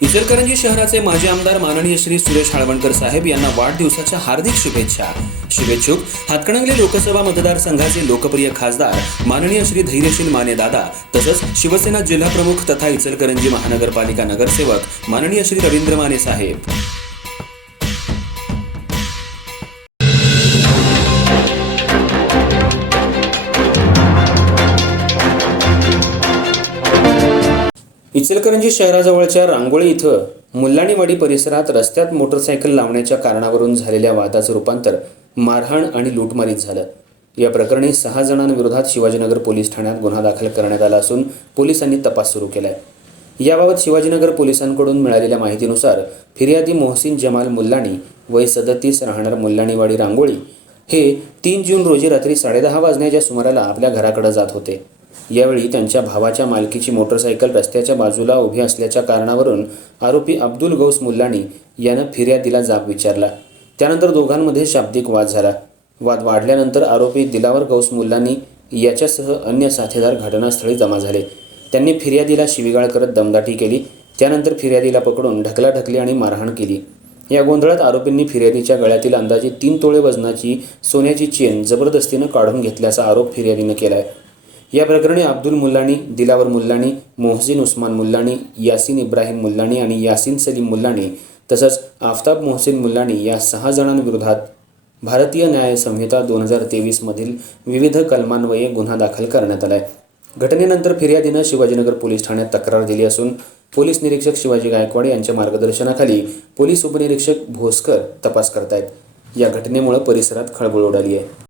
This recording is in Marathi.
इचलकरंजी शहराचे माजी आमदार माननीय श्री सुरेश हाळवणकर साहेब यांना वाढदिवसाच्या हार्दिक शुभेच्छा। शुभेच्छुक हातकणंगले लोकसभा मतदारसंघाचे लोकप्रिय खासदार माननीय श्री धैर्यशील माने दादा तसंच शिवसेना जिल्हा प्रमुख तथा इचलकरंजी महानगरपालिका नगरसेवक माननीय श्री रवींद्र माने साहेब। इचलकरंजी शहराजवळच्या रांगोळी इथं मुल्लाणीवाडी परिसरात रस्त्यात मोटरसायकल लावण्याच्या कारणावरून झालेल्या वादाचं रूपांतर मारहाण आणि लूटमारीत झालं। या प्रकरणी 6 जणांविरोधात शिवाजीनगर पोलीस ठाण्यात गुन्हा दाखल करण्यात आला असून पोलिसांनी तपास सुरू केलाय। याबाबत शिवाजीनगर पोलिसांकडून मिळालेल्या माहितीनुसार फिर्यादी मोहसिन जमाल मुल्लाणी वय 37 राहणार मुल्लाणीवाडी रांगोळी हे 3 जून रोजी रात्री 10:30 वाजण्याच्या सुमाराला आपल्या घराकडे जात होते। यावेळी त्यांच्या भावाच्या मालकीची मोटरसायकल रस्त्याच्या बाजूला उभी असल्याच्या कारणावरून आरोपी अब्दुल गौस मुल्लाणी यानं फिर्यादीला जाब विचारला। त्यानंतर दोघांमध्ये शाब्दिक वाद झाला। वाद वाढल्यानंतर आरोपी दिलावर गौस मुल्लाणी याच्यासह अन्य साथीदार घटनास्थळी जमा झाले। त्यांनी फिर्यादीला शिवीगाळ करत दमदाटी केली। त्यानंतर फिर्यादीला पकडून ढकलाढकली आणि मारहाण केली। या गोंधळात आरोपींनी फिर्यादीच्या गळ्यातील अंदाजे 3 तोळे वजनाची सोन्याची चेन जबरदस्तीने काढून घेतल्याचा आरोप फिर्यादीने केलाय। या प्रकरणी अब्दुल मुल्लाणी, दिलावर मुल्लाणी, मोहसिन उस्मान मुल्लाणी, यासीन इब्राहिम मुल्लाणी आणि यासीन सलीम मुल्लाणी तसंच आफ्ताब मोहसिन मुल्लाणी या 6 जणांविरोधात भारतीय न्याय संहिता 2023 मधील विविध कलमान्वये गुन्हा दाखल करण्यात आलाय। घटनेनंतर फिर्यादीनं शिवाजीनगर पोलीस ठाण्यात तक्रार दिली असून पोलीस निरीक्षक शिवाजी गायकवाड यांच्या मार्गदर्शनाखाली पोलीस उपनिरीक्षक भोसकर तपास करतायत। या घटनेमुळे परिसरात खळबळ उडाली आहे।